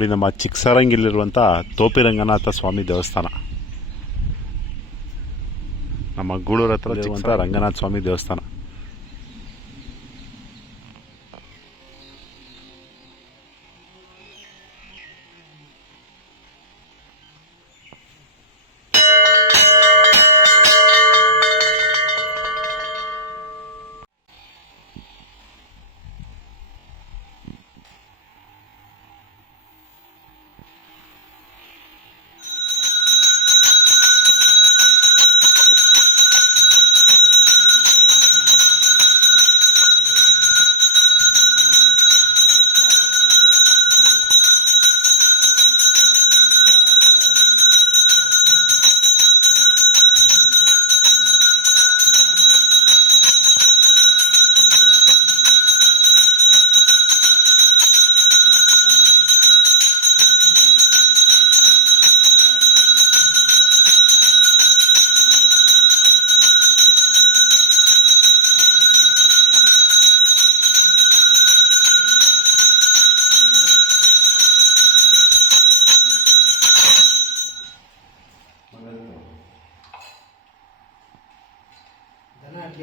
ನೋಡಿ, ನಮ್ಮ ಚಿಕ್ಕಸರಂಗಿಲಿರುವಂಥ ತೋಪಿರಂಗನಾಥ ಸ್ವಾಮಿ ದೇವಸ್ಥಾನ, ನಮ್ಮ ಗೂಳೂರು ಹತ್ರ ಇರುವಂಥ ರಂಗನಾಥ ಸ್ವಾಮಿ ದೇವಸ್ಥಾನ.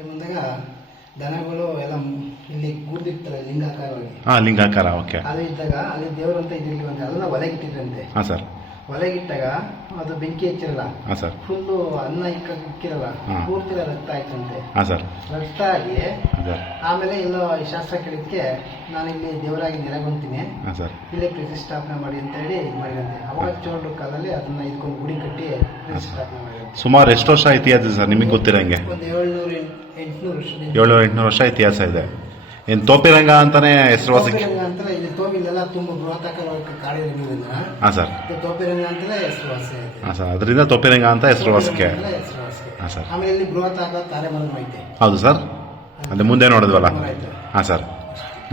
ಬಂದಾಗ ದನಗಳು ಎಲ್ಲ ಇಲ್ಲಿ ಕೂರ್ದಿರ್ತಾರೆ ಲಿಂಗಾಕಾರವಾಗಿ. ಲಿಂಗಾಕಾರ, ಓಕೆ. ಅದು ಇದ್ದಾಗ ಅಲ್ಲಿ ದೇವರು ಅಂತ ಇದಿರ್ಲಿ ಬಂದ್ರೆ ಅದನ್ನ ಒಲೆಗಿಟ್ಟಿದ್ರಂತೆ. ಹಾಂ ಸರ್. ಒಲೆಗಿಟ್ಟಾಗ ಅದು ಬೆಂಕಿ ಹಚ್ಚಿರಲ್ಲ. ಹಾಂ ಸರ್. ಫುಲ್ಲು ಅನ್ನ ಇಕ್ಕಿರಲ್ಲ, ಪೂರ್ತಿ ರಕ್ತ ಆಯ್ತಂತೆ. ಹಾಂ ಸರ್. ರಕ್ತ ಆಗಿ ಆಮೇಲೆ ಎಲ್ಲೋ ಶಾಸ್ತ್ರ ಕೇಳಿದ್ಕೆ ನಾನು ಇಲ್ಲಿ ದೇವರಾಗಿ ನೆಲೆಗೊಂತೀನಿ, ಇಲ್ಲೇ ಪ್ರತಿಷ್ಠಾಪನೆ ಮಾಡಿ ಅಂತ ಹೇಳಿ ಮಾಡಿದಂತೆ. ಅವಾಗ ಚೋಳರ ಕಾಲದಲ್ಲಿ ಅದನ್ನ ಇದ್ಕೊಂಡು ಗುಡಿ ಕಟ್ಟಿ ಪ್ರತಿಷ್ಠಾಪನೆ ಮಾಡಿದಂತೆ. ಸುಮಾರು ಎಷ್ಟು ವರ್ಷ ಇತಿಹಾಸ ಸರ್ ನಿಮಗೆ ಗೊತ್ತಿರಂಗೆ? ಒಂದು 700-800 ವರ್ಷ. 700-800 ವರ್ಷ ಇತಿಹಾಸ ಇದೆ. ಏನು ತೋಪಿರಂಗ ಅಂತಾನೆ ಹೆಸರುವಾಸಿ? ಅಂತ ಇಲ್ಲಿ ತೋಪಿಲೆಲ್ಲ ತುಂಬ ಬೃಹತ್ತಾಕಾರವಾಗಿ ಕಾಡಿರೋದ್ರಿಂದ ಹಾಂ ಸರ್, ತೋಪಿರಂಗ ಅಂತಲೇ ಹೆಸರುವಾಸಿ ಆಯ್ತು. ಹಾಂ ಸರ್, ಅದರಿಂದ ತೋಪಿರಂಗ ಅಂತ ಹೆಸರುವಾಸಿಗೆ. ಹಾಂ ಸರ್. ಆಮೇಲೆ ಇಲ್ಲಿ ಬೃಹತ್ತಾಕಾರ ತಾರೆ ಮರ ಐತೆ. ಹೌದು ಸರ್, ಅದೇ ಮುಂದೆ ನೋಡಿದ್ವಲ್ಲ. ಹಾಂ ಸರ್.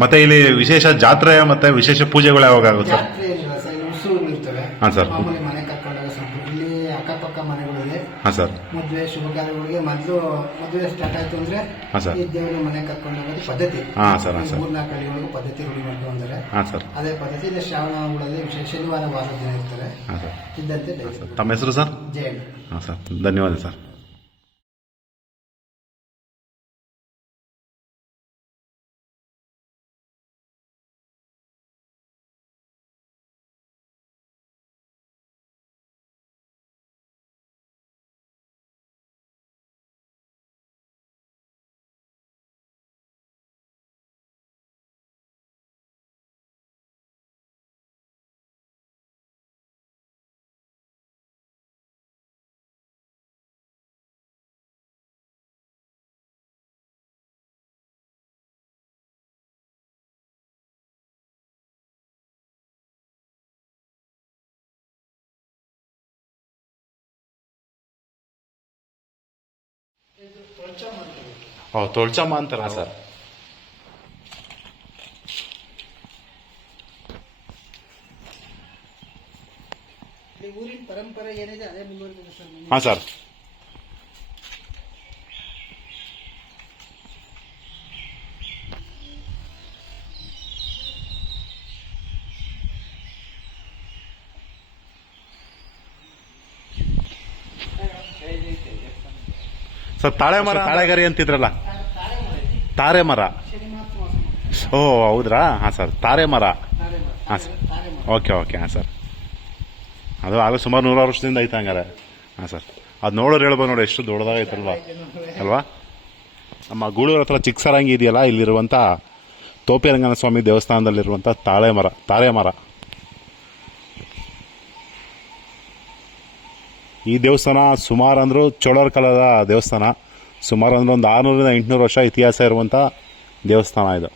ಮತ್ತೆ ಇಲ್ಲಿ ವಿಶೇಷ ಜಾತ್ರೆ ಮತ್ತೆ ವಿಶೇಷ ಪೂಜೆಗಳು ಯಾವಾಗ ಆಗುತ್ತೆ ಸರ್? ಜಾತ್ರೆ ಏನಿಲ್ಲ ಸರ್, ಇಲ್ಲಿ ಉತ್ಸವಗಳು ಇರ್ತವೆ. ಹಾಂ ಸರ್. ಮಾಮೂಲಿ ಮನೆ ಕರ್ಕೊಂಡಾಗ ಸ್ವಲ್ಪ ಇಲ್ಲಿ ಅಕ್ಕಪಕ್ಕ ಮನೆಗಳಿದೆ. ಹಾಂ ಸರ್. ಮದುವೆ ಶುಭ ಕಾರ್ಯಗಳಿಗೆ ಮೊದಲು ಮದುವೆ ಸ್ಟಾರ್ಟ್ ಆಯ್ತು ಅಂದ್ರೆ ಈ ದೇವರ ಮನೆ ಕರ್ಕೊಂಡು ಹೋಗೋದು ಪದ್ಧತಿ. ಹಾಂ ಸರ್. ಹಾಂ ಸರ್. 3-4 ಹಳ್ಳಿಗಳಿಗೂ ಪದ್ಧತಿ ರೂಢಿ ಮಾಡ್ಕೊಂಡ್ರೆ. ಹಾಂ ಸರ್. ಅದೇ ಪದ್ಧತಿ ಇಲ್ಲಿ ಶ್ರಾವಣಗಳಲ್ಲಿ ವಿಶೇಷ ಶನಿವಾರ ವಾರ ದಿನ ಇರ್ತಾರೆ. ಹಾಂ ಸರ್. ಇದ್ದಂತೆ ತಮ್ಮ ಹೆಸರು ಸರ್? ಜಯಣ್ಣ. ಹಾಂ ಸರ್, ಧನ್ಯವಾದ ಸರ್. ತೋಳ್ಚಮ್ಮ ಅಂತಾರ ಸರ್? ಊರಿನ ಪರಂಪರೆ ಏನಿದೆ ಅದೇ ಮುಂದುವರೆದಿದೆ ಸರ್. ಹಾಂ ಸರ್. ಸರ್, ತಾಳೆ ಮರ, ತಾಳೆಗರಿ ಅಂತಿದ್ರಲ್ಲ, ತಾರೆ ಮರ. ಓ ಹೌದ್ರಾ? ಹಾಂ ಸರ್, ತಾರೆ ಮರ. ಹಾಂ ಸರ್, ಓಕೆ ಓಕೆ. ಹಾಂ ಸರ್, ಅದು ಆಗ ಸುಮಾರು 100 ವರ್ಷದಿಂದ ಐತೆ ಹಂಗಾರೆ. ಹಾಂ ಸರ್, ಅದು ನೋಡೋರು ಹೇಳ್ಬೋದು ನೋಡಿ, ಎಷ್ಟು ದೊಡ್ಡದಾಗೈತಲ್ವಾ ಅಲ್ವಾ? ನಮ್ಮ ಗೂಳೂರು ಹತ್ರ ಚಿಕ್ಕಸರಂಗಿ ಇದೆಯಲ್ಲ, ಇಲ್ಲಿರುವಂಥ ತೋಪಿರಂಗನ ಸ್ವಾಮಿ ದೇವಸ್ಥಾನದಲ್ಲಿರುವಂಥ ತಾರೆ ಮರ. ಈ ದೇವಸ್ಥಾನ ಸುಮಾರು ಅಂದರೂ ಚೋಳರ ಕಾಲದ ದೇವಸ್ಥಾನ. ಸುಮಾರು ಅಂದ್ರೆ ಒಂದು 600-800 ವರ್ಷ ಇತಿಹಾಸ ಇರುವಂಥ ದೇವಸ್ಥಾನ ಇದು.